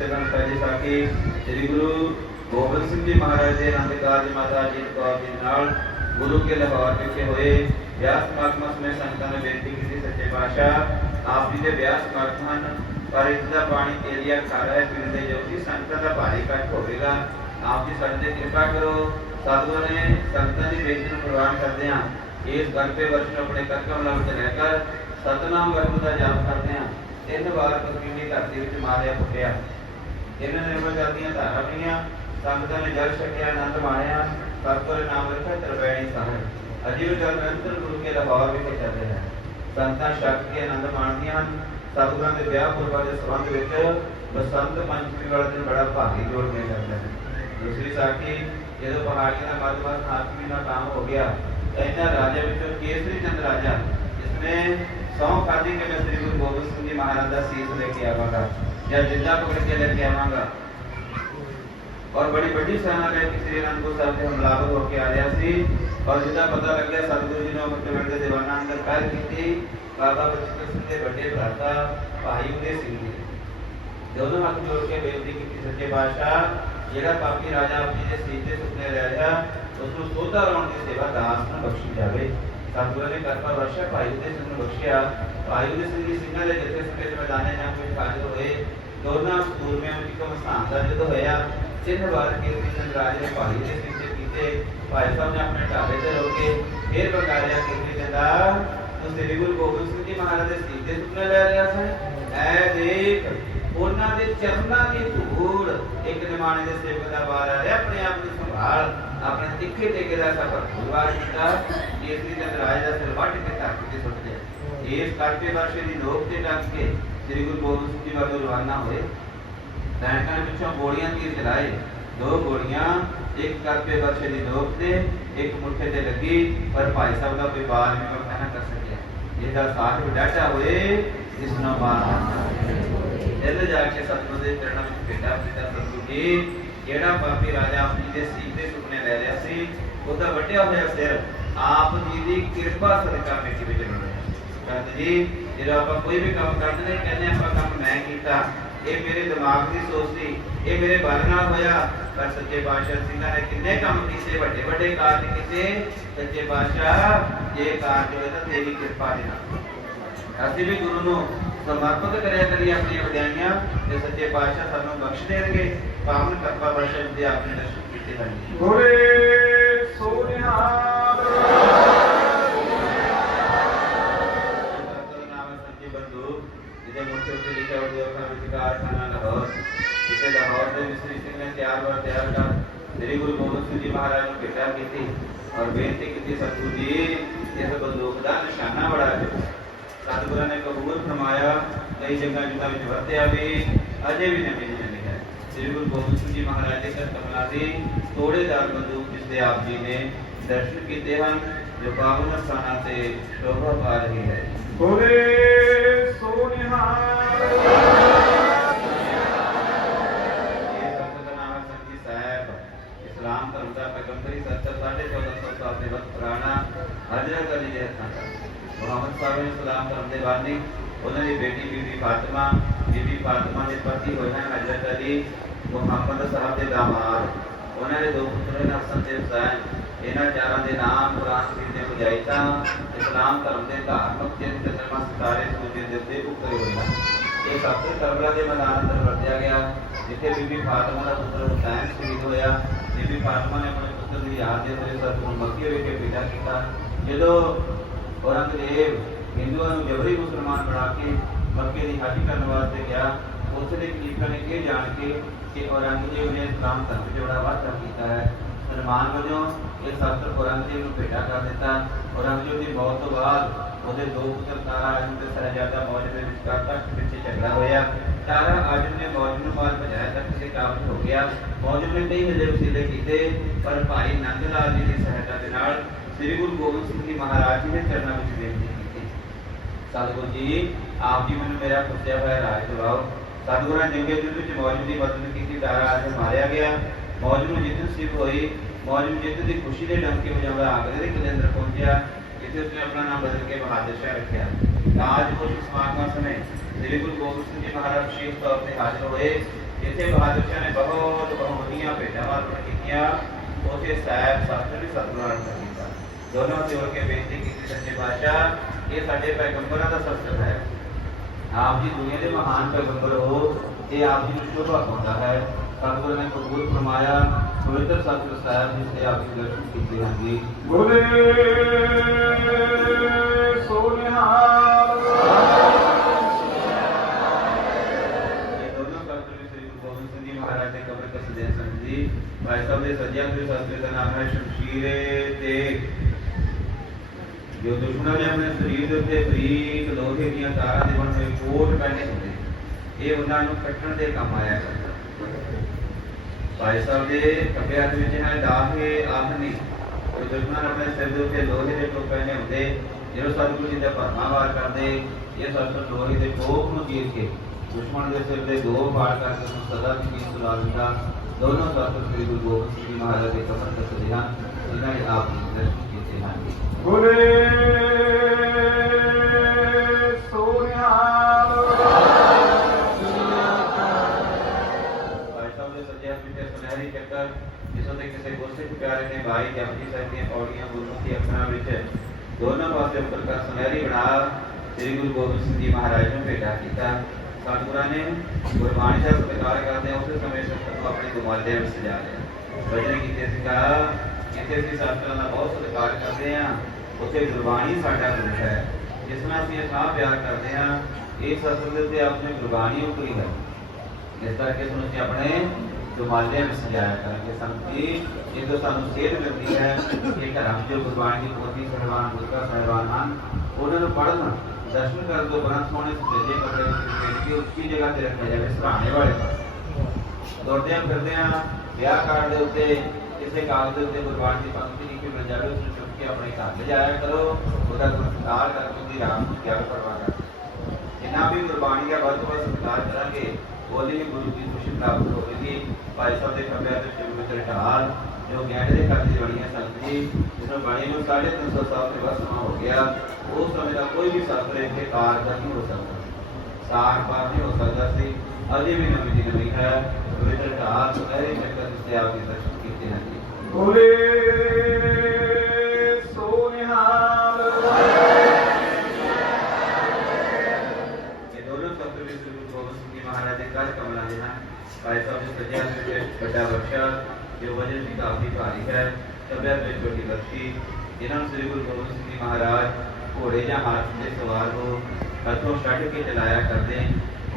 ਸੇਵਨ ਪਹਿਲੀ ਸਾਖੀ ਸ੍ਰੀ ਗੁਰੂ ਗੋਬਿੰਦ ਸਿੰਘ ਜੀ ਮਹਾਰਾਜ ਦੇ ਆਨੰਦ ਕਾਰਜ ਮਾਤਾ ਜੀ ਕੌਰ ਜੀ ਨਾਲ ਗੁਰੂ ਕੇ ਲਾਹੌਰ ਵਿਖੇ ਹੋਏ ਵਿਆਹ ਸਮਾਗਮ ਸਮੇਂ ਸੰਗਤਾਂ ਨੇ ਬੇਨਤੀ ਕੀਤੀ, ਸੱਚੇ ਪਾਤਸ਼ਾਹ, ਆਪ ਜੀ ਦੇ ਵਿਆਹ ਸਮਾਗਮ ਹਨ, ਪਰ ਇਸ ਦਾ ਪਾਣੀ ਤੇਲੀਆ ਖਾਰਾ ਹੈ, ਪੀਣ ਦੇ ਯੋਗ ਸੰਗਤਾਂ ਦਾ ਭਾਰੀ ਇਕੱਠ ਹੋਵੇਗਾ। ਆਪ ਜੀ ਸਾਡੇ ਤੇ ਕਿਰਪਾ ਕਰੋ, ਸਤਿਗੁਰਾਂ ਨੇ ਸੰਗਤਾਂ ਦੀ ਬੇਨਤੀ ਨੂੰ ਪ੍ਰਵਾਨ ਕਰਦੇ ਹਾਂ। ਇਸ ਗਰਭੇ ਵਰਸ਼ ਨੂੰ ਆਪਣੇ ਕਰਕਮ ਨਾਲ ਤੇ ਕਰ, ਸਤਨਾਮ ਵਾਹਿਗੁਰੂ ਦਾ ਜਾਪ ਕਰਦੇ ਹਾਂ। ਤਿੰਨ ਵਾਰ ਕਬੀਨੀ ਧਰਤੀ ਵਿੱਚ ਮਾਰਿਆ ਫੁੱਟਿਆ ਇਹਨਾਂ ਨਿਰਮਲ ਜਲਦੀਆਂ ਧਾਰਾ ਪਈਆਂ ਸੰਗਤਾਂ ਨੇ ਜਲ ਛਕਿਆ ਆਨੰਦ ਮਾਣਿਆ ਸਤਿਗੁਰ ਨਾਮ ਰੱਖਿਆ ਤਰਵੈਣੀ ਸਾਹਿਬ ਅਜੀਵ ਜਲ ਨਿਰੰਤਰ ਗੁਰੂ ਕੇ ਲਾਹੌਰ ਵਿਖੇ ਚੱਲਦੇ ਹਨ ਸੰਗਤਾਂ ਛਕ ਕੇ ਆਨੰਦ ਮਾਣਦੀਆਂ ਹਨ ਸਤਿਗੁਰਾਂ ਦੇ ਵਿਆਹ ਪੁਰਬਾਂ ਦੇ ਸੰਬੰਧ ਵਿੱਚ ਬਸੰਤ ਪੰਚਮੀ ਵਾਲੇ ਦਿਨ ਬੜਾ ਭਾਗੀ ਜੋੜ ਕੇ ਜਾਂਦਾ ਹੈ ਦੂਸਰੀ ਸਾਖੀ ਜਦੋਂ ਪਹਾੜੀਆਂ ਦਾ ਮੱਧ-ਮੱਧ ਹਾਥਮੀ ਦਾ ਕੰਮ ਹੋ ਗਿਆ ਤਾਂ ਇਹਨਾਂ ਰਾਜਾ ਵਿੱਚੋਂ ਕੇਸਰੀ ਚੰਦ ਰਾਜਾ ਇਸਨੇ ਸੌ ਖਾਦੀ ਕਿ ਮੈਂ ਸ੍ਰੀ ਗੁਰੂ ਗੋਬਿੰਦ ਸਿੰਘ ਜੀ ਮਹਾਰਾਜ ਦਾ ਸੀਸ ਲੈ ਕੇ ਆਵਾਂਗਾ ਜਾਂ ਜਿੰਦਾ ਪਕੜ ਕੇ ਲੈ ਕੇ ਆਵਾਂਗਾ ਔਰ ਬੜੀ ਵੱਡੀ ਸੈਨਾ ਲੈ ਕੇ ਸ੍ਰੀ ਅਨੰਦਪੁਰ ਸਾਹਿਬ ਤੇ ਹਮਲਾਵਰ ਹੋ ਕੇ ਆ ਰਿਹਾ ਸੀ ਔਰ ਜਿੱਦਾਂ ਪਤਾ ਲੱਗਿਆ ਸਤਿਗੁਰੂ ਜੀ ਨੇ ਉਹ ਪਿੰਡ ਦੇ ਦੀਵਾਨਾਂ ਅੰਦਰ ਕਰ ਕੀਤੀ ਬਾਬਾ ਬਚਿੱਤਰ ਸਿੰਘ ਦੇ ਵੱਡੇ ਭਰਾਤਾ ਭਾਈ ਉਦੇ ਸਿੰਘ ਜੀ ਦੋਨੋਂ ਹੱਥ ਜੋੜ ਕੇ ਬੇਨਤੀ ਕੀਤੀ ਸੱਚੇ ਪਾਤਸ਼ਾਹ ਜਿਹੜਾ ਪਾਪੀ ਰਾਜਾ ਆਪਣੀ ਦੇ ਸੀਸ ਤੇ ਸੁਪਨੇ ਲੈ ਰਿਹਾ ਉਸ ਨੂੰ ਸੋਧਾ ਲਾਉਣ ਦੀ ਸੇਵਾ ਦਾਸ ਨੂੰ ਬਖਸ਼ੀ ਜਾਵੇ ਸਤਿਗੁਰੂ ਨੇ ਕਿਰਪਾ ਵਰਸ਼ਾ ਭਾਈ ਉਦੇ ਸਿੰਘ ਨੂੰ ਬਖਸ਼ਿਆ ਭਾਈ ਉਦੇ ਸਿੰਘ ਜੀ ਸਿੰਘਾਂ ਦੇ ਜਿੱਥੇ ਸੁਕੇ ਮੈਦਾਨੇ ਜਾਂ ਕੋਈ ਹਾਜ਼ਰ ਹੋਏ ਦੋਨਾਂ ਸੂਰਮਿਆਂ ਵਿੱਚ ਇੱਕ ਮਸਾਨ ਦਾ ਜਦੋਂ ਹੋਇਆ। ਚਿੰਨ ਵਾਰ ਕੇ ਕ੍ਰਿਸ਼ਨ ਰਾਜ ਨੇ ਭਾਈ ਦੇ ਸਿੰਘ ਤੇ ਕੀਤੇ। ਭਾਈ ਸਾਹਿਬ ਨੇ ਆਪਣੇ ਢਾਬੇ ਤੇ ਰੋਕੇ ਫੇਰ ਬਕਾਰਿਆ ਕੀਤੀ ਕਹਿੰਦਾ, ਤੂੰ ਸ੍ਰੀ ਗੁਰੂ ਗੋਬਿੰਦ ਸਿੰਘ ਜੀ ਮਹਾਰਾਜ ਦੇ ਸੀਸ ਤੇ ਸੁਪਨੇ ਲੈ ਰਿਹਾ ਸੀ? ਐ ਦੇਖ, ਉਹਨਾਂ ਦੇ ਚਰਨਾਂ ਦੀ ਧੂੜ ਇੱਕ ਨਿਮਾਣੇ ਦੇ ਸੇਵਕ ਦਾ ਬਾਰ ਆ ਰਿਹਾ, ਆਪਣੇ ਆਪ ਨੂੰ ਸੰਭਾਲ ਆਪਣੇ ਤਿੱਖੇ ਟੇਕੇ ਦਾ ਸਫਰ ਦੁਆਰ ਕੀਤਾ ਇਸ ਦੀ ਜਨ ਰਾਜ ਦਾ ਸਿਰ ਵੱਟ ਕੇ ਧਰਤੀ ਤੇ ਸੁੱਟ ਦਿਆ ਇਸ ਕਰਕੇ ਵਰਸ਼ੇ ਦੀ ਲੋਕ ਤੇ ਡੰਗ ਕੇ ਸ੍ਰੀ ਗੁਰੂ ਗੋਬਿੰਦ ਸਿੰਘ ਜੀ ਵੱਲੋਂ ਰਵਾਨਾ ਹੋਏ ਸੈਨਿਕਾਂ ਨੇ ਪਿੱਛੋਂ ਗੋਲੀਆਂ ਤੀਰ ਚਲਾਏ ਦੋ ਗੋਲੀਆਂ ਇੱਕ ਕਰਕੇ ਵਰਸ਼ੇ ਦੀ ਲੋਕ ਤੇ ਇੱਕ ਮੁੱਠੇ ਤੇ ਲੱਗੀ ਪਰ ਭਾਈ ਸਾਹਿਬ ਦਾ ਕੋਈ ਬਾਲ ਨਹੀਂ ਉਹ ਕਹਿਣਾ ਕਰ ਸਕਿਆ ਇਹਦਾ ਸਾਥ ਡਾਟਾ ਹੋਏ ਜਿਸ ਨੂੰ ਮਾਰ ਇਹਦੇ ਜਾ ਕੇ ਸਤਿਗੁਰੂ ਦੇ ਚਰਨਾਂ ਵਿੱਚ ਭੇਟਾ ਪਿਤਾ ਸਤਿਗੁਰੂ ਜੀ। ਜਿਹੜਾ ਪਾਪੀ ਰਾਜਾ ਆਪਣੀ ਦੇ ਸੀਸ ਦੇ ਸੁਪਨੇ ਲੈ ਰਿਹਾ ਸੀ, ਉਹਦਾ ਵੱਡਿਆ ਹੋਇਆ ਸਿਰ ਆਪ ਜੀ ਦੀ ਕਿਰਪਾ ਸਦਕਾ ਮਿੱਟੀ ਵਿੱਚ ਮਿਲ ਰਿਹਾ ਕਹਿੰਦੇ ਜੀ, ਜਦੋਂ ਆਪਾਂ ਕੋਈ ਵੀ ਕੰਮ ਕਰਦੇ ਨੇ, ਕਹਿੰਦੇ ਆਪਾਂ ਕੰਮ ਮੈਂ ਕੀਤਾ, ਇਹ ਮੇਰੇ ਦਿਮਾਗ ਦੀ ਸੋਚ ਸੀ, ਇਹ ਮੇਰੇ ਬਲ ਨਾਲ ਹੋਇਆ। ਪਰ ਸੱਚੇ ਪਾਤਸ਼ਾਹ ਸਿੰਘਾਂ ਨੇ ਕਿੰਨੇ ਕੰਮ ਕੀਤੇ, ਵੱਡੇ ਵੱਡੇ ਕਾਰਜ ਕੀਤੇ। ਸੱਚੇ ਪਾਤਸ਼ਾਹ ਇਹ ਕਾਰਜ ਹੋਇਆ ਤਾਂ ਤੇਰੀ ਕਿਰਪਾ ਦੇ ਨਾਲ। ਅਸੀਂ ਵੀ ਗੁਰੂ ਨੂੰ ਸਮਰਪਿਤ ਕਰਿਆ ਕਰੀ ਆਪਣੀਆਂ ਵਡਿਆਈਆਂ ਤੇ ਸੱਚੇ ਪਾਤਸ਼ਾਹ ਸਾਨੂੰ ਬਖਸ਼ ਦੇਣਗੇ। ਪਾਵਨ ਕਿਰਪਾ ਬਖਸ਼ ਦੇ ਆਪਣੇ ਦਰਸ਼ਨ ਕੀਤੇ ਹਨ ਬੋਲੇ ਸੋਨਿਹਾਰ ਜਿਹਦੇ ਮੁੱਠੇ ਉੱਤੇ ਲਿਖਿਆ ਹੋਇਆ ਹੈ ਕਿ ਕਾਰਖਾਨਾ ਲਾਹੌਰ। ਜਿਸੇ ਲਾਹੌਰ ਦੇ ਮਿਸਰੀ ਸਿੰਘ ਨੇ ਤਿਆਰ ਵਰ ਤਿਆਰ ਕਰ ਸ੍ਰੀ ਗੁਰੂ ਗੋਬਿੰਦ ਸਿੰਘ ਜੀ ਮਹਾਰਾਜ ਨੂੰ ਭੇਟਾ ਕੀਤੀ ਔਰ ਬੇਨਤੀ ਕੀਤੀ ਸਤਿਗੁਰੂ ਜੀ ਇਸ ਬੰਦੂਕ ਦਾ ਨਿਸ਼ਾਨਾ ਬੜਾ ਹੈ ਸਤਿਗੁਰਾਂ ਨੇ ਕਬੂਲ ਫਰਮਾਇਆ ਕਈ ਜਗ੍ਹਾ ਜਿੱਦਾਂ ਵਿੱਚ ਵਰਤਿਆ ਵੀ ਅਜੇ ਵੀ ਨਬੀ ਜੀ ਨੇ ਲਿਖਿਆ ਹੈ। ਸ੍ਰੀ ਗੁਰੂ ਗੋਬਿੰਦ ਸਿੰਘ ਜੀ ਮਹਾਰਾਜ ਦੇ ਘਰ ਕਮਲਾ ਦੀ ਤੋੜੇਦਾਰ ਬੰਦੂਕ ਜਿਸ ਦੇ ਆਪ ਜੀ ਨੇ ਦਰਸ਼ਨ ਕੀਤੇ ਹਨ ਜੋ ਪਾਵਨ ਸਥਾਨਾਂ ਤੇ ਸ਼ੋਭਾ ਪਾ ਰਹੀ ਹੈ ਬੋਲੇ ਸੋਨਿਹਾਰ ਇਹ ਸੰਤ ਦਾ ਨਾਮ ਹੈ ਸੰਜੀ ਸਾਹਿਬ ਇਸਲਾਮ ਧਰਮ ਦਾ ਪੈਗੰਬਰੀ ਸੱਚਾ 1450 ਸਾਲ ਦੇ ਵਕਤ ਮੁਹੰਮਦ ਸਾਹਿਬ ਨੇ ਇਸਲਾਮ ਧਰਮ ਦੇ ਬਾਨੀ ਉਹਨਾਂ ਦੀ ਬੇਟੀ ਬੀਬੀ ਫਾਤਿਮਾ ਬੀਬੀ ਫਾਤਿਮਾ ਦੇ ਪਤੀ ਹੋਏ ਹਨ ਹਜ਼ਰਤ ਅਲੀ ਮੁਹੰਮਦ ਸਾਹਿਬ ਦੇ ਦਾਮਾਦ। ਉਹਨਾਂ ਦੇ ਦੋ ਪੁੱਤਰ ਹਨ, ਹਸਨ ਤੇ ਹੁਸੈਨ। ਇਹਨਾਂ ਚਾਰਾਂ ਦੇ ਨਾਮ ਕੁਰਾਨ ਸ਼ਰੀਫ ਦੇ ਮੁਜਾਹਿਦਾਂ, ਇਸਲਾਮ ਧਰਮ ਦੇ ਧਾਰਮਿਕ ਚਿੰਤ ਤੇ ਧਰਮਾਂ ਸਿਤਾਰੇ ਸੂਰਜ ਦੇ ਉੱਤੇ ਉਤਰੇ ਹੋਏ ਹਨ। ਇਹ ਸਭ ਕਰਬਲਾ ਦੇ ਮੈਦਾਨ ਅੰਦਰ ਵਰਤਿਆ ਗਿਆ, ਜਿੱਥੇ ਬੀਬੀ ਫਾਤਿਮਾ ਦਾ ਪੁੱਤਰ ਹੁਸੈਨ ਸ਼ਹੀਦ ਹੋਇਆ। ਬੀਬੀ ਫਾਤਿਮਾ ਨੇ ਆਪਣੇ ਪੁੱਤਰ ਦੀ ਯਾਦ ਦੇ ਹੋਏ ਸਤਿਗੁਰੂ ਮੱਕੀ ਵਿਖੇ ਪੀੜਾ ਕੀਤਾ। ਜਦੋਂ ਔਰੰਗਜ਼ੇਬ ਹਿੰਦੂਆਂ ਨੂੰ ਜਬਰੀ ਮੁਸਲਮਾਨ ਬਣਾ ਕੇ ਮੱਕੇ ਦੀ ਹਾਜੀ ਕਰਨ ਵਾਸਤੇ ਗਿਆ। ਉੱਥੇ ਦੇ ਖਲੀਫਾ ਨੇ ਇਹ ਜਾਣ ਕੇ ਕਿ ਔਰੰਗਜ਼ੇਬ ਨੇ ਇਸਲਾਮ ਧਰਮ ਵਿੱਚ ਬੜਾ ਕੀਤਾ ਹੈ। ਸਨਮਾਨ ਵਜੋਂ ਇਹ ਸ਼ਸਤਰ ਔਰੰਗਜ਼ੇਬ ਨੂੰ ਭੇਟਾ ਕਰ ਦਿੱਤਾ। ਔਰੰਗਜ਼ੇਬ ਦੀ ਮੌਤ ਤੋਂ ਬਾਅਦ ਉਹਦੇ ਦੋ ਪੁੱਤਰ ਤਾਰਾ ਆਜਮ ਤੇ ਸਰਜਾਦਾ ਮੌਜ ਦੇ ਵਿਚਕਾਰ ਤਖਤ ਪਿੱਛੇ ਝਗੜਾ ਹੋਇਆ। ਤਾਰਾ ਆਜਮ ਨੇ ਮੌਜ ਨੂੰ ਮਾਰ ਭਜਾਇਆ, ਤਖਤ ਦੇ ਕਾਬੂ ਹੋ ਗਿਆ। ਮੌਜ ਨੇ ਕਈ ਹਿਲੇ ਵਸੀਲੇ ਕੀਤੇ, ਪਰ ਭਾਈ ਨੰਦ ਲਾਲ ਜੀ ਦੀ ਸਹਾਇਤਾ ਦੇ ਨਾਲ ਸ੍ਰੀ ਗੁਰੂ ਗੋਬਿੰਦ ਸਿੰਘ ਜੀ ਮਹਾਰਾਜ ਜੀ ਦੇ ਚਰਨਾਂ ਵਿੱਚ ਬੇਨਤੀ ਕੀਤੀ ਸਤਿਗੁਰੂ ਜੀ ਆਪ ਜੀ ਮੈਨੂੰ ਮੇਰਾ ਪੁੱਛਿਆ ਹੋਇਆ ਰਾਜ ਦਿਵਾਓ ਸਤਿਗੁਰਾਂ ਨੇ ਜੰਗੇ ਯੁੱਧ ਵਿੱਚ ਮੌਜ ਦੀ ਮਦਦ ਕੀਤੀ ਤਾਰਾ ਆਜਮ ਮਾਰਿਆ ਗਿਆ ਮੌਜ ਨੂੰ ਜਿੱਤ ਨਸੀਬ ਹੋਈ ਮੌਜ ਨੂੰ ਜਿੱਤ ਦੀ ਖੁਸ਼ੀ ਦੇ ਡੰਕੇ ਵਜਾਉਂਦਾ ਆਗਰੇ ਦੇ ਕਿਲੇ ਅੰਦਰ ਪਹੁੰਚਿਆ ਜਿੱਥੇ ਉਸਨੇ ਆਪਣਾ ਨਾਮ ਬਦਲ ਕੇ ਬਹਾਦਰ ਸ਼ਾਹ ਰੱਖਿਆ ਤਾਂ ਅੱਜ ਉਸ ਸਮਾਗਮ ਸਮੇਂ ਸ੍ਰੀ ਗੁਰੂ ਗੋਬਿੰਦ ਸਿੰਘ ਜੀ ਮਹਾਰਾਜ ਵਿਸ਼ੇਸ਼ ਤੌਰ ਤੇ ਹਾਜ਼ਰ ਹੋਏ ਜਿੱਥੇ ਬਹਾਦਰ ਸ਼ਾਹ ਨੇ ਬਹੁਤ ਬਹੁਤ ਵਧੀਆ ਭੇਡਾਂ ਵਾਰਪਣ ਕੀਤੀਆਂ ਉਥੇ ਸਾਹਿਬ ਸ਼ਾਸਤਰ ਵੀ ਸਤਿਗੁਰਾਂ ਨੇ ਕੀਤਾ ਦੋਨੋਂ ਤੇ ਕੇ ਬੇਨਤੀ ਕੀਤੀ ਸੱਚੇ ਪਾਤਸ਼ਾਹ ਇਹ ਸਾਡੇ ਪੈਗੰਬਰਾਂ ਦਾ ਸ਼ਸਤਰ ਹੈ ਆਪ ਜੀ ਦੁਨੀਆ ਦੇ ਮਹਾਨ ਪੈਗੰਬਰ ਹੋ ਇਹ ਆਪ ਜੀ ਨੂੰ ਸ਼ੋਭਾ ਪਾਉਂਦਾ ਹੈ ਸਤਿਗੁਰ ਨੇ ਕਬੂਲ ਫਰਮਾਇਆ ਪਵਿੱਤਰ ਸਤਿਗੁਰ ਸਾਹਿਬ ਜੀ ਦੇ ਆਪ ਜੀ ਦਰਸ਼ਨ ਕੀਤੇ ਹਨ ਜੀ ਬੋਲੇ ਸੋਨਿਹਾਰ ਇਹ ਦੋਨੋਂ ਸਤਿਗੁਰ ਵੀ ਸ੍ਰੀ ਗੁਰੂ ਗੋਬਿੰਦ ਸਿੰਘ ਜੀ ਮਹਾਰਾਜ ਦੇ ਜੋ ਦੁਸ਼ਮਣਾਂ ਨੇ ਆਪਣੇ ਸਰੀਰ ਦੇ ਉੱਤੇ ਬਰੀਕ ਲੋਹੇ ਦੀਆਂ ਤਾਰਾਂ ਦੇ ਬਣੇ ਹੋਏ ਕੋਟ ਪਹਿਨੇ ਹੁੰਦੇ ਇਹ ਉਹਨਾਂ ਨੂੰ ਕੱਟਣ ਦੇ ਕੰਮ ਆਇਆ ਕਰਦਾ। ਭਾਈ ਸਾਹਿਬ ਦੇ ਖੱਬੇ ਹੱਥ ਵਿੱਚ ਹੈ ਦਾਹੇ ਆਹਨੀ, ਜੋ ਦੁਸ਼ਮਣ ਆਪਣੇ ਸਿਰ ਦੇ ਉੱਤੇ ਲੋਹੇ ਦੇ ਟੋਪ ਪਹਿਨੇ ਹੁੰਦੇ ਜਦੋਂ ਸਤਿਗੁਰੂ ਜੀ ਦਾ ਭਰਮਾ ਕਰਦੇ, ਇਹ ਸਤਿਗੁਰ ਲੋਹੇ ਦੇ ਟੋਪ ਨੂੰ ਚੀਰ ਕੇ ਦੁਸ਼ਮਣ ਦੇ ਸਿਰ ਦੇ ਦੋ ਵਾਰ ਕਰਕੇ ਉਸ ਸਦਾ ਦੀ ਚੀਜ਼ ਸੁਲਾ ਦੇ ਕਬਰ ਕੱਸਦੇ ਹਨ ਜਿਨ੍ਹਾਂ ਨੇ ਆਪ ਜੀ ਦੇ ਦਰਸ਼ਨ ਕੀਤੇ ਹਨ ਬੋਲੇ ਸੋਨਿਹਾਰ ਭਾਈ ਸਾਹਿਬ ਦੇ ਸੱਜੇ ਹੱਥ ਵਿੱਚ ਸੁਨਹਿਰੀ ਚੱਕਰ ਜਿਸ ਉੱਤੇ ਕਿਸੇ ਗੁਰਸਿੱਖ ਪਿਆਰੇ ਨੇ ਭਾਈ ਜਪਜੀ ਸਾਹਿਬ ਦੀਆਂ ਪੌੜੀਆਂ ਗੁਰੂ ਦੀ ਅੱਖਰਾਂ ਵਿੱਚ ਦੋਨੋਂ ਪਾਸੇ ਉੱਪਰ ਕਰ ਸੁਨਹਿਰੀ ਬਣਾ ਸ੍ਰੀ ਗੁਰੂ ਗੋਬਿੰਦ ਸਿੰਘ ਜੀ ਮਹਾਰਾਜ ਨੂੰ ਭੇਟਾ ਕੀਤਾ ਸਤਿਗੁਰਾਂ ਨੇ ਗੁਰਬਾਣੀ ਦਾ ਸਤਿਕਾਰ ਕਰਦੇ ਉਸੇ ਸਮੇਂ ਸੰਗਤ ਨੂੰ ਆਪਣੇ ਦੁਮਾਲੇ ਵਿੱਚ ਸਜਾ ਲਿਆ ਵਜਨ ਕੀਤੇ ਸੀਗਾ ਜਿੱਥੇ ਅਸੀਂ ਸ਼ਾਸਤਰਾਂ ਦਾ ਬਹੁਤ ਸਤਿਕਾਰ ਕਰਦੇ ਹਾਂ ਉੱਥੇ ਗੁਰਬਾਣੀ ਸਾਡਾ ਗੁਰੂ ਹੈ। ਜਿਸ ਨਾਲ ਅਸੀਂ ਅਥਾਹ ਪਿਆਰ ਕਰਦੇ ਹਾਂ ਇਹ ਸ਼ਾਸਤਰ ਦੇ ਉੱਤੇ ਆਪਣੇ ਗੁਰਬਾਣੀ ਉਪਰੀ ਹੈ। ਇਸ ਕਰਕੇ ਤੁਹਾਨੂੰ ਅਸੀਂ ਆਪਣੇ ਦੁਮਾਲੇ ਵਿੱਚ ਸਜਾਇਆ ਕਰਾਂਗੇ ਸੰਤੀ ਜਦੋਂ ਸਾਨੂੰ ਸੇਧ ਮਿਲਦੀ ਹੈ ਕਿ ਘਰਾਂ ਵਿੱਚ ਜੋ ਗੁਰਬਾਣੀ ਦੀ ਪੋਥੀ ਸਹਿਬਾਨ, ਗੁਰਕਾ ਸਹਿਬਾਨ ਹਨ, ਉਹਨਾਂ ਨੂੰ ਪੜ੍ਹਨਾ ਦਰਸ਼ਨ ਕਰਨ ਤੋਂ ਬਾਅਦ ਸੋਹਣੇ ਸਜੇ ਕੱਪੜੇ ਵਿੱਚ ਪੇਟ ਕੇ ਉੱਚੀ ਜਗ੍ਹਾ ਤੇ ਰੱਖਿਆ ਜਾਵੇ, ਸਰਾਣੇ ਵਾਲੇ ਪਾਸੇ। ਦੌੜਦਿਆਂ ਫਿਰਦਿਆਂ ਵਿਆਹ ਕਾਰਡ ਦੇ ਉੱਤੇ, ਕਿਸੇ ਕਾਗਜ਼ ਦੇ ਉੱਤੇ ਗੁਰਬਾਣੀ ਦੀ ਪੰਕਤੀ ਲਿਖੀ ਮਿਲ ਜਾਵੇ, ਉਸ ਨੂੰ ਚੁੱਕ ਕੇ ਆਪਣੇ ਘਰ ਲਿਜਾਇਆ ਕਰੋ, ਉਹਦਾ ਗੁਰਸਕਾਰ ਕਰਕੇ ਉਹਦੀ ਰਾਮ ਨੂੰ ਕਿਆ ਕਰਵਾਣਾ ਜਿੰਨਾ ਵੀ ਗੁਰਬਾਣੀ ਦਾ ਵੱਧ ਤੋਂ ਵੱਧ ਸਤਿਕਾਰ ਕਰਾਂਗੇ ਉਹਦੇ ਲਈ ਗੁਰੂ ਦੀ ਖੁਸ਼ੀ ਪ੍ਰਾਪਤ ਹੋਵੇਗੀ ਭਾਈ ਸਾਹਿਬ ਦੇ ਖੱਬੇ ਹੱਥ ਵਿੱਚ ਪਵਿੱਤਰ ਢਾਲ, ਜੋ ਗਿਆਨ ਦੇ ਘਰ ਦੀ ਜੋੜੀਆਂ ਸੰਤ ਜੀ ਜਿਸ ਬਾਣੀ ਨੂੰ 350 ਸਾਲ ਦੇ ਬਾਅਦ ਸਮਾਂ ਹੋ ਗਿਆ। ਉਸ ਸਮੇਂ ਦਾ ਕੋਈ ਵੀ ਸ਼ਾਸਤਰ ਇੱਥੇ ਕਾਰ ਦਾ ਨਹੀਂ ਹੋ ਸਕਦਾ। ਸਾਰ ਪਾਰ ਨਹੀਂ ਹੋ ਸਕਦਾ ਸੀ। ਅਜੇ ਵੀ ਨਵੀਂ ਦੀ ਨਵੀਂ ਹੈ। ਪਵਿੱਤਰ ਢਾਲ ਸੁਨਹਿਰੇ ਚੱਕਰ ਤੇ ਆਪ ਦੇ ਦਰਸ਼ਨ ਕੀਤੇ ਹਨ ਬੋਲੇ। ਹੱਥੋਂ ਛੱਡ ਕੇ ਚਲਾਇਆ ਕਰਦੇ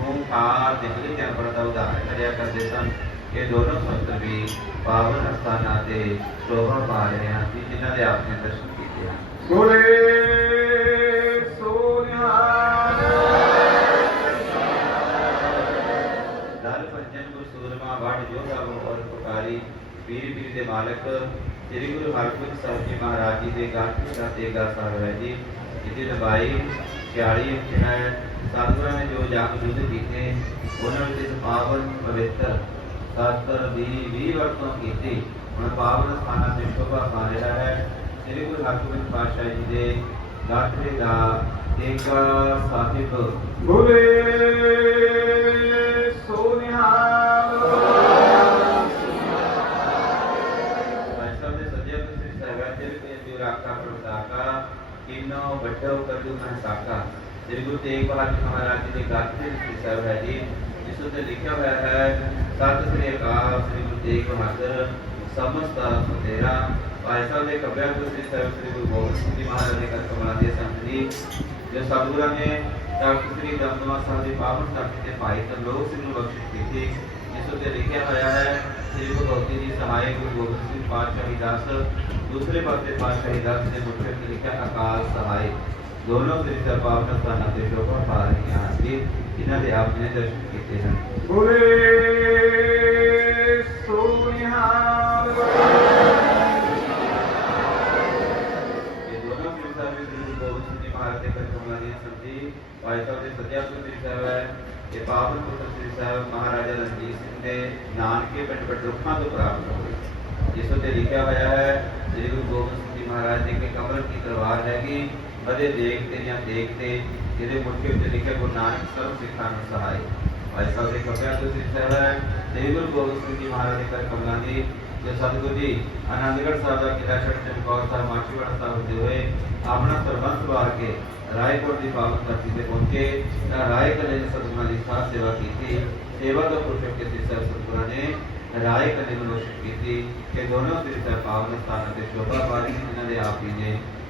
ਓਮਕਾਰ ਦੇ ਹਲੇ ਜਨਪਰ ਦਾ ਉਦਾਹਰਨ ਕਰਿਆ ਕਰਦੇ ਸਨ ਇਹ ਦੋਨੋਂ ਸ਼ਬਦ ਵੀ ਪਾਵਨ ਅਸਥਾਨਾਂ ਤੇ ਸ਼ੋਭਾ ਪਾ ਰਹੇ ਹਨ ਜੀ ਜਿਨ੍ਹਾਂ ਦੇ ਆਪ ਨੇ ਦਰਸ਼ਨ ਕੀਤੇ ਹਨ ਬੋਲੇ ਸੋਨਿਹਾਰ ਦਲ ਭਜਨ ਗੁਰ ਸੂਰਮਾ ਵੜ ਜੋਗਾ ਔਰ ਪੁਕਾਰੀ ਪੀਰ ਪੀਰ ਦੇ ਮਾਲਕ ਸ੍ਰੀ ਗੁਰੂ ਹਰਗੋਬਿੰਦ ਸਾਹਿਬ ਜੀ ਮਹਾਰਾਜ ਜੀ ਦੇ ਗਾਠੀ ਦਾ ਤੇਗਾ ਸਾਹਿਬ ਹੈ ਜੀ ਜਿਹਦੀ ਲੰਬਾਈ 46 ਇੰਚ ਹੈ। ਸਤਿਗੁਰਾਂ ਨੇ ਜੋ ਜਪ ਯੁੱਧ ਕੀਤੇ, ਉਹਨਾਂ ਵਿੱਚ ਪਾਵਨ ਪਵਿੱਤਰ ਸ਼ਾਸਤਰ ਦੀ ਵੀ ਵਰਤੋਂ ਕੀਤੀ। ਹੁਣ ਪਾਵਨ ਸਥਾਨਾਂ ਤੇ ਸ਼ੋਭਾ ਪਾ ਰਿਹਾ ਹੈ। ਸ੍ਰੀ ਗੁਰੂ ਹਰਗੋਬਿੰਦ ਪਾਤਸ਼ਾਹ ਜੀ ਦੇ ਗਾਠੇ ਦਾ ਤੇਗਾ ਸਾਹਿਬ। ਬੋਲੇ। ਸ੍ਰੀ ਗੁਰੂ ਤੇਗ ਬਹਾਦਰ ਮਹਾਰਾਜ ਜੀ ਦੇ ਗਾਥੇ ਸ੍ਰੀ ਸਾਹਿਬ ਹੈ ਜੀ ਜਿਸ ਉੱਤੇ ਲਿਖਿਆ ਹੋਇਆ ਹੈ ਸਤਿ ਸ੍ਰੀ ਅਕਾਲ ਸ੍ਰੀ ਗੁਰੂ ਤੇਗ ਬਹਾਦਰ ਸਮਸਤ ਤੇਰਾ ਭਾਈ ਸਾਹਿਬ ਦੇ ਕਬਿਆ ਤੋਂ ਸ੍ਰੀ ਸਾਹਿਬ ਸ੍ਰੀ ਗੁਰੂ ਗੋਬਿੰਦ ਸਿੰਘ ਜੀ ਮਹਾਰਾਜ ਦੇ ਕਰ ਕਮਲਾਂ ਦੇ ਸੰਤ ਜੀ ਜੋ ਸਤਿਗੁਰਾਂ ਨੇ ਤਖਤ ਸ੍ਰੀ ਦਮਦਮਾ ਸਾਹਿਬ ਦੇ ਪਾਵਨ ਤਖਤ ਤੇ ਭਾਈ ਤਰਲੋਕ ਸਿੰਘ ਨੂੰ ਬਖਸ਼ਿਸ਼ ਕੀਤੀ ਜਿਸ ਉੱਤੇ ਲਿਖਿਆ ਹੋਇਆ ਹੈ ਸ੍ਰੀ ਗੁਰੂ ਗੋਬਿੰਦ ਜੀ ਸਹਾਇਕ ਗੁਰੂ ਗੋਬਿੰਦ ਸਿੰਘ ਪਾਤਸ਼ਾਹੀ ਦਾਸ ਦੂਸਰੇ ਪਾਸੇ ਪਾਤਸ਼ਾਹੀ ਦਾਸ ਦੇ ਮੁੱਖ ਤੇ ਲਿਖਿਆ ਅਕਾਲ ਸਹਾਇ ਦੋਨੋਂ ਸ੍ਰੀ ਸਾਹਿਬ ਪਾਵਨ ਸਥਾਨਾਂ ਤੇ ਸ਼ੋਭਾ ਪਾ ਰਹੀਆਂ ਹਨ। ਜੀ ਜਿਨ੍ਹਾਂ ਦੇ ਆਪ ਨੇ ਦਰਸ਼ਨ ਕੀਤੇ ਹਨ। ਬੋਲੇ ਤਲਵਾਰ ਹੈਗੀ ਬਦੇ ਦੇਖ ਜਾਂ ਦੇਖ ਜਿਹਦੇ ਮੁੱਠੀ ਉੱਤੇ ਲਿਖਿਆ ਗੁਰੂ ਨਾਨਕ ਸਰਬ ਸਿੱਖਾਂ ਨੂੰ ਸਹਾਈ। ਭਾਈ ਸਾਹਿਬ ਦੇ ਕਪਿਆ ਤੋਂ ਸਿੱਖ ਹੈ, ਸ੍ਰੀ ਗੁਰੂ ਗੋਬਿੰਦ ਸਿੰਘ ਜੀ ਮਹਾਰਾਜ ਦੇ ਕਰ ਕਮਲਾਂ ਦੀ, ਜੋ ਸਤਿਗੁਰੂ ਜੀ ਆਨੰਦਗੜ੍ਹ ਸਾਹਿਬ ਦਾ ਕਿਲਾ ਛੱਡ ਚਮਕੌਰ ਸਾਹਿਬ ਮਾਚੀਵਾੜਾ ਸਾਹਿਬ ਹੁੰਦੇ ਹੋਏ ਆਪਣਾ ਸਰਬੰਸ ਵਾਰ ਕੇ ਰਾਏਕੋਟ ਦੀ ਪਾਵਨ ਧਰਤੀ ਤੇ ਪਹੁੰਚੇ ਤਾਂ ਰਾਏ ਕਲੇ ਦੇ ਸਤਿਗੁਰਾਂ ਦੀ ਖਾਸ ਸੇਵਾ ਕੀਤੀ, ਸੇਵਾ ਦਾ ਪੁਰਖ ਕੇ ਸਿਰ ਸਤਿਗੁਰਾਂ ਨੇ ਰਾਏ ਕਲੇ ਨੂੰ ਰੋਸ਼ਨ ਕੀਤੀ, ਕਿ ਦੋਨੋਂ ਸਿਰ ਪਾਵਨ ਸਥਾਨਾਂ ਤੇ ਸ਼ੋਭਾ ਪਾ ਰਹੀ ਦੇ ਆਪ ਜੀ ਨੇ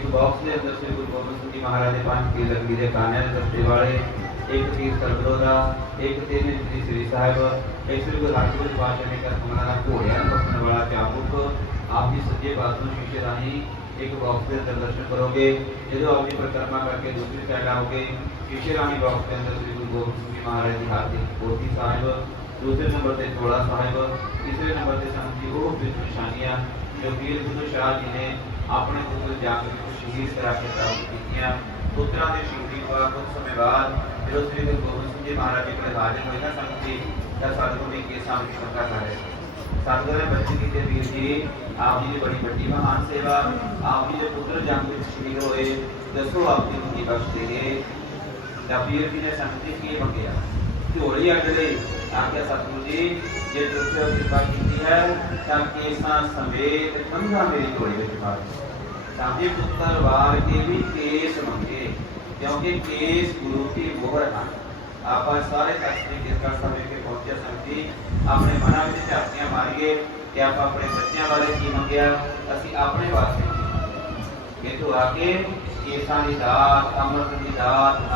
ਅਰਥੋਂ ਛੱਡ ਕੇ ਵਿਚਰਾਮ ਕਰ ਜੇ ਬਾਕੀ ਸਤਰ ਵਾਸਨਾ ਸੰਜੀ ਜਦੋਂ ਆਪ ਦੀ ਪਰਿਕਰਮਾ ਕਰੋਗੇ ਸੱਜੇ ਪਾਸੇ ਸ਼ੀਸ਼ੇ ਰਾਹੀਂ ਇੱਕ ਬਾਕਸ ਦੇ ਅੰਦਰ ਸ੍ਰੀ ਗੁਰੂ ਗੋਬਿੰਦ ਸਿੰਘ ਜੀ ਮਹਾਰਾਜ ਦੇ ਪੰਜ ਕੀ ਲੱਕੜੀ ਦੇ ਕਾਨਿਆਂ ਦੇ ਦਸਤੇ ਵਾਲੇ ਇੱਕ ਤੀਰ ਸਰਬਰੋ ਦਾ ਇੱਕ ਤੀਰ ਨਿਤਰੀ ਸ੍ਰੀ ਸਾਹਿਬ ਇੱਕ ਸ੍ਰੀ ਗੁਰੂ ਹਰਗੋਬਿੰਦ ਪਾਤਸ਼ਾਹ ਨੇ ਕਰ ਕਮਲਾਂ ਦਾ ਘੋੜਿਆਂ ਨੂੰ ਬਖਸ਼ਣ ਵਾਲਾ ਚਾਬੁਕ ਆਪ ਦੀ ਸੱਜੇ ਪਾਸੇ ਨੂੰ ਸ਼ੀਸ਼ੇ ਰਾਹੀਂ ਇੱਕ ਬਾਕਸ ਦੇ ਅੰਦਰ ਦਰਸ਼ਨ ਕਰੋਗੇ ਜਦੋਂ ਆਪ ਦੀ ਪਰਿਕਰਮਾ ਕਰਕੇ ਦੂਸਰੀ ਸਾਈਡ ਆਓਗੇ ਸ਼ੀਸ਼ੇ ਰਾਹੀਂ ਬਾਕਸ ਦੇ ਅੰਦਰ ਸ੍ਰੀ ਗੁਰੂ ਗੋਬਿੰਦ ਸਿੰਘ ਜੀ ਮਹਾਰਾਜ ਦੀ ਹਾਥ ਦੀ ਪੋਥੀ ਸਾਹਿਬ ਦੂਸਰੇ ਨੰਬਰ ਤੇ ਚੋਲਾ ਸਾਹਿਬ ਤੀਸਰੇ ਨੰਬਰ ਤੇ ਸੰਤੀ ਉਹ ਬਿਰਧ ਨਿਸ਼ਾਨੀਆਂ ਜੋ ਵੀਰ ਬੁੱਧ ਸ਼ਾਹ ਜੀ ਨੇ ਆਪਣੇ ਪੁੱਤਰ ਜੰਗ ਵਿੱਚ ਸ਼ਹੀਦ ਕਰਾ ਕੇ ਪ੍ਰਾਪਤ ਕੀਤੀਆਂ ਪੁੱਤਰਾਂ ਦੀ ਸ਼ਹੀਦੀ ਤੋਂ ਕੁਝ ਸਮੇਂ ਬਾਅਦ ਜਦੋਂ ਸ੍ਰੀ ਗੁਰੂ ਗੋਬਿੰਦ ਸਿੰਘ ਜੀ ਮਹਾਰਾਜ ਜੀ ਕੋਲ ਹਾਜ਼ਰ ਹੋਏ ਨਾ ਸੰਗਤੀ ਤਾਂ ਸਤਿਗੁਰੂ ਨੇ ਕੇ ਸਾਹਮਣੇ ਸੰਕਾ ਕਰ ਰਹੇ ਸੀ। ਸਤਿਗੁਰੂ ਨੇ ਬੱਚੇ ਕੀਤੇ ਵੀਰ ਜੀ ਆਪ ਜੀ ਦੀ ਬੜੀ ਵੱਡੀ ਮਹਾਨ ਸੇਵਾ ਆਪ ਜੀ ਦੇ ਪੁੱਤਰ ਜੰਗ ਵਿੱਚ ਸ਼ਹੀਦ ਹੋਏ ਦੱਸੋ ਆਪ ਜੀ ਨੂੰ ਕੀ ਬਖਸ਼ ਦੇਗੇ ਤਾਂ ਵੀਰ ਜੀ ਨੇ ਸੰਗਤੀ ਕੀ ਮੰਗਿਆ ਝੋਲੀ ਅੱਡ ਲਈ आज्ञा सतगुरु जी जे तुझसे कृपा की है, ताकि सा समेत कंधा मेरी कोड़ी विच पावे ताकि पुत्र वार के भी केस मंगे, क्योंकि केस गुरु की मोहर है। आप सारे सस्ती किरपा समय के पहुँचे सकती अपने मना में झांकियाँ मारिए, कि आप अपने बच्चों वाले की मंगया असि अपने वास्ते ये तो आके केसा की दात, अमृत की दात